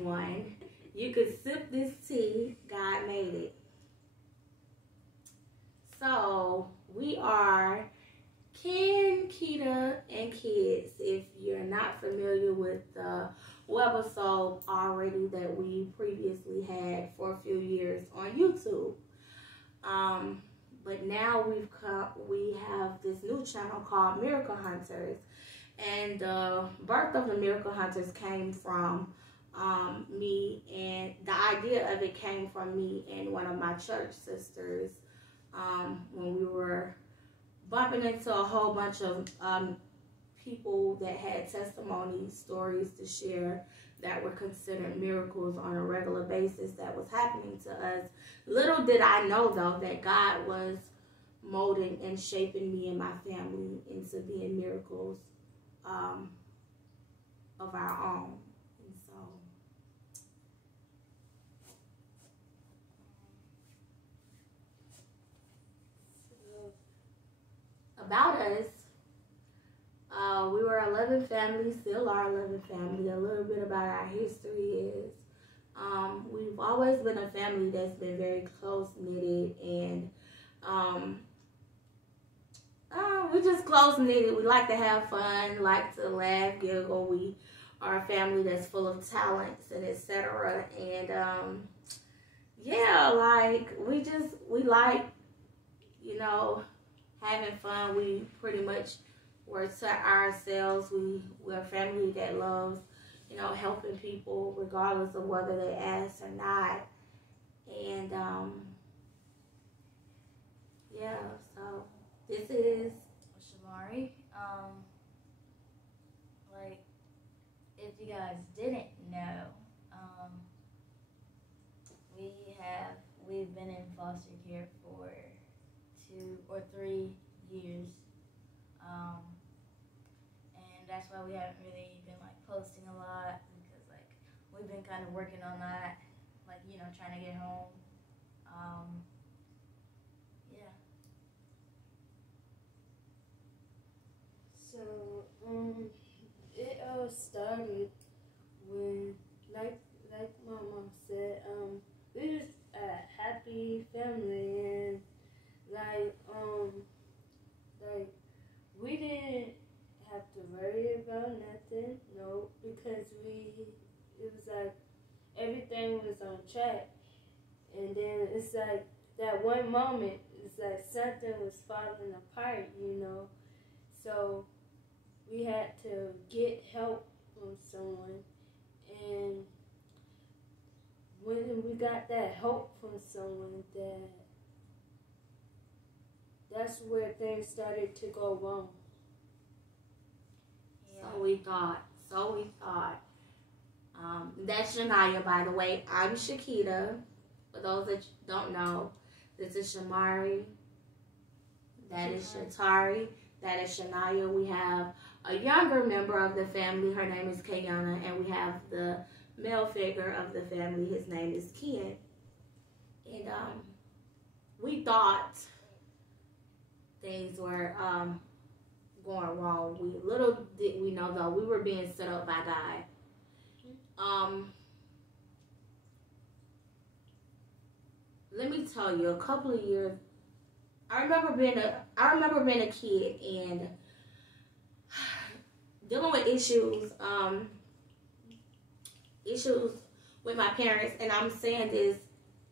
everyone. You could sip this tea. God made it. So, we are Ken, Keita, and Kids. If you're not familiar with the webisode already that we previously had for a few years on YouTube. But now we have this new channel called Miracle Hunters. And the birth of the Miracle Hunters came from me, and the idea of it came from me and one of my church sisters when we were bumping into a whole bunch of people that had testimony stories to share that were considered miracles on a regular basis that was happening to us. Little did I know, though, that God was molding and shaping me and my family into being miracles of our own. And so, about us, we were 11 families, still are 11 family. A little bit about our history is we've always been a family that's been very close-knitted, and we're just close-knitted. We like to have fun, like to laugh, giggle. We are a family that's full of talents and etc. And yeah, like we like, you know, having fun. We pretty much were to ourselves. We're a family that loves, you know, helping people regardless of whether they ask or not. And yeah, so this is Shamari. Like, if you guys didn't know, we've been in foster care for 2 or 3 years. And that's why we haven't really been like posting a lot, because like we've been kind of working on that, like, you know, trying to get home. Yeah. So it all started when, like my mom said, we was a happy family, and like we didn't have to worry about nothing, no, because it was like everything was on track. And then it's like that one moment, it's like something was falling apart, you know. So we had to get help from someone, and when we got that help from someone, that's where things started to go wrong. Yeah. So we thought. That's Shania, by the way. I'm Shakita. For those that don't know, this is Shamari. That is Shatari. That is Shania. We have a younger member of the family. Her name is Kayana. And we have the male figure of the family. His name is Ken. And we thought things were going wrong. Little did we know, though, we were being set up by God. Let me tell you, a couple of years, I remember being a kid and dealing with issues with my parents. And I'm saying this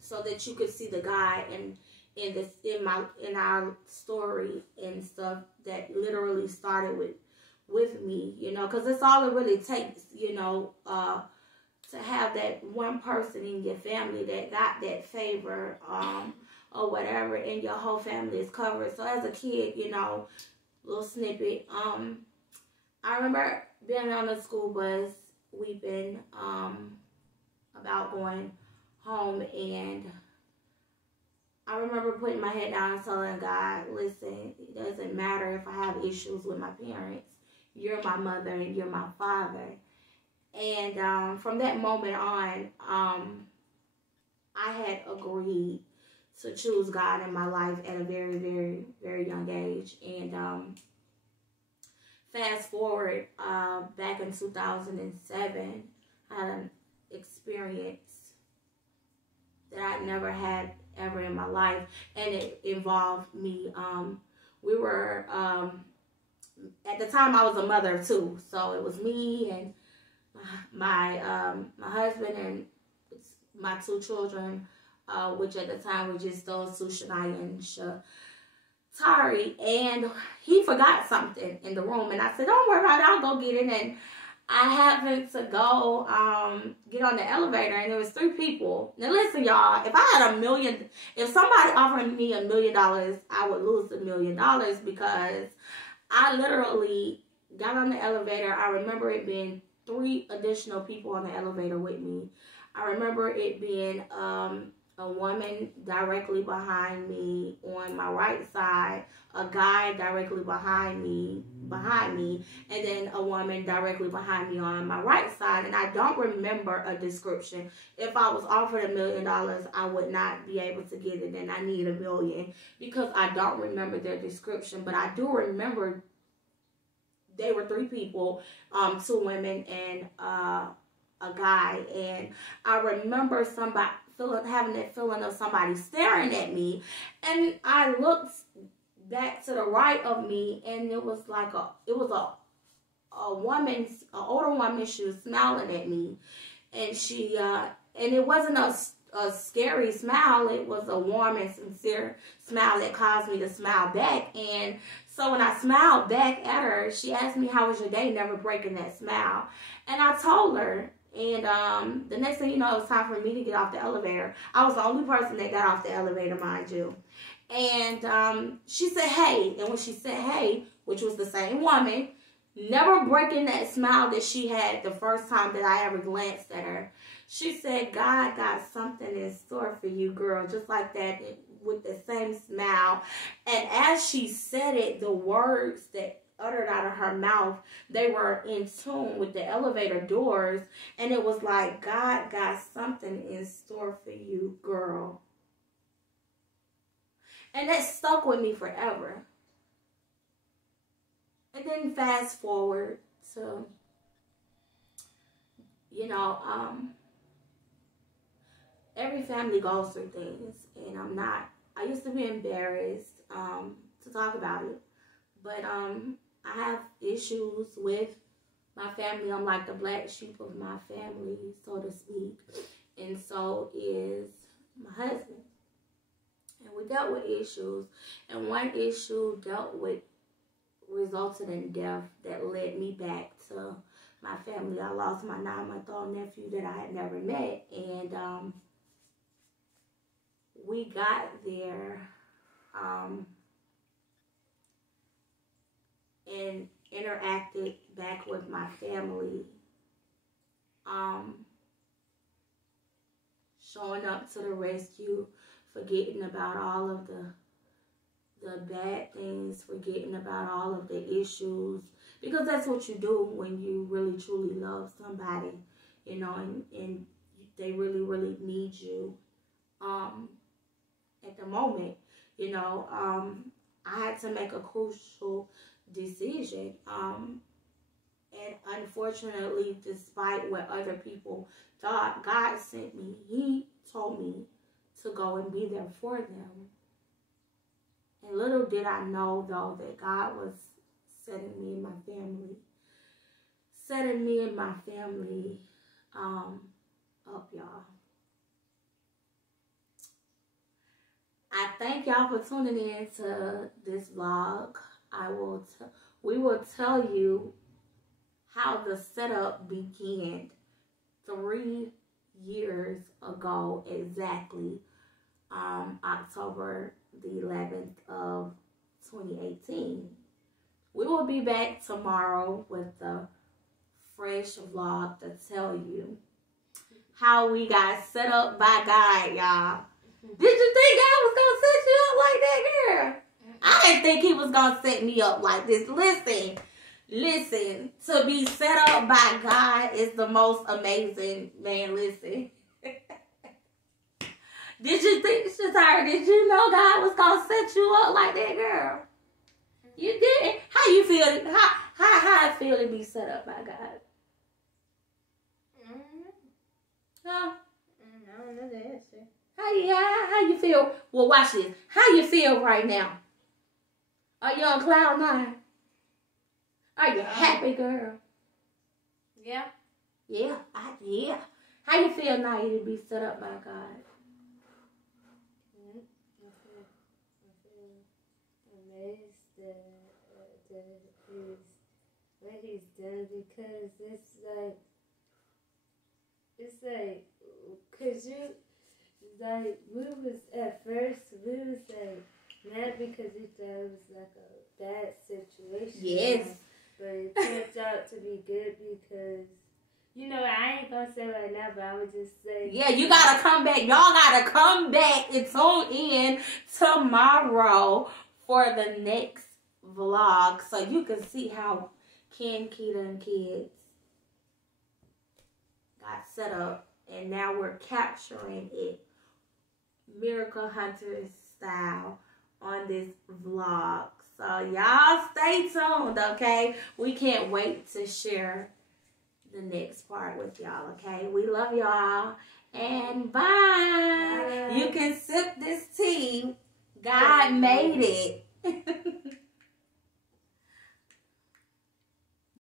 so that you could see the God in our story and stuff that literally started with me, you know, because that's all it really takes, you know, to have that one person in your family that got that favor or whatever, and your whole family is covered. So as a kid, you know, little snippet, I remember being on the school bus weeping about going home, and I remember putting my head down and telling God, listen, it doesn't matter if I have issues with my parents. You're my mother and you're my father. And from that moment on, I had agreed to choose God in my life at a very, very, very young age. And fast forward, back in 2007, I had an experience that I never had ever in my life, and it involved me. We were at the time I was a mother too, so it was me and my husband and my 2 children, which at the time were just those 2, Shania and Shatari, and he forgot something in the room, and I said, "Don't worry about it, I'll go get it." And I happened to go get on the elevator, and there was 3 people. Now listen, y'all, if somebody offered me $1 million, I would lose $1 million, because I literally got on the elevator. I remember it being 3 additional people on the elevator with me. I remember it being a woman directly behind me on my right side, a guy directly behind me, and then a woman directly behind me on my right side. And I don't remember a description. If I was offered $1 million, I would not be able to get it, and I need $1 million, because I don't remember their description. But I do remember they were 3 people, 2 women and a guy, and I remember having that feeling of somebody staring at me, and I looked back to the right of me, and it was a woman, an older woman. She was smiling at me, and she and it wasn't a scary smile. It was a warm and sincere smile that caused me to smile back. And so when I smiled back at her, she asked me, "How was your day?" Never breaking that smile. And I told her. And the next thing you know, it was time for me to get off the elevator. I was the only person that got off the elevator, mind you. And she said, "Hey." And when she said, "Hey," which was the same woman, never breaking that smile that she had the first time that I ever glanced at her, she said, "God got something in store for you, girl," just like that, with the same smile. And as she said it, the words that uttered out of her mouth, they were in tune with the elevator doors, and it was like, "God got something in store for you, girl." And that stuck with me forever. And then fast forward to, every family goes through things, and I used to be embarrassed to talk about it, but I have issues with my family. I'm like the black sheep of my family, so to speak, and so is my husband. And we dealt with issues, and one issue resulted in death that led me back to my family. I lost my 9-month-old nephew that I had never met, and we got there and interacted back with my family, showing up to the rescue, forgetting about all of the bad things, forgetting about all of the issues, because that's what you do when you really truly love somebody, and they really, really need you at the moment. I had to make a crucial decision, and unfortunately, despite what other people thought, God sent me. He told me to go and be there for them. And little did I know, though, that God was setting me and my family up, y'all. I thank y'all for tuning in to this vlog. We will tell you how the setup began 3 years ago exactly, October the 11th of 2018. We will be back tomorrow with a fresh vlog to tell you how we got set up by God, y'all. Did you think God was going to set you up like that, girl? I didn't think he was going to set me up like this. Listen, to be set up by God is the most amazing, man, listen. Did you think, Shatara, did you know God was going to set you up like that, girl? You didn't? How you feel? How I feel to be set up by God? Huh? I don't know the answer. How you feel? Well, watch this. How you feel right now? Are you on cloud nine? Are you happy, girl? Yeah. Yeah, yeah. How you feel now you to be set up by God? I feel amazed that what he's done, because cause we was at first, we was mad because we thought it was like a bad situation. Yes. But it turns out to be good because, I ain't gonna say right now, but I would just say. Yeah, you gotta come back. Y'all gotta come back and tune in tomorrow for the next vlog so you can see how Ken, Keita, and kids got set up. And now we're capturing it Miracle Hunter style on this vlog. So y'all stay tuned, okay? We can't wait to share the next part with y'all, okay? We love y'all. And bye. Bye. You can sip this tea. God made it.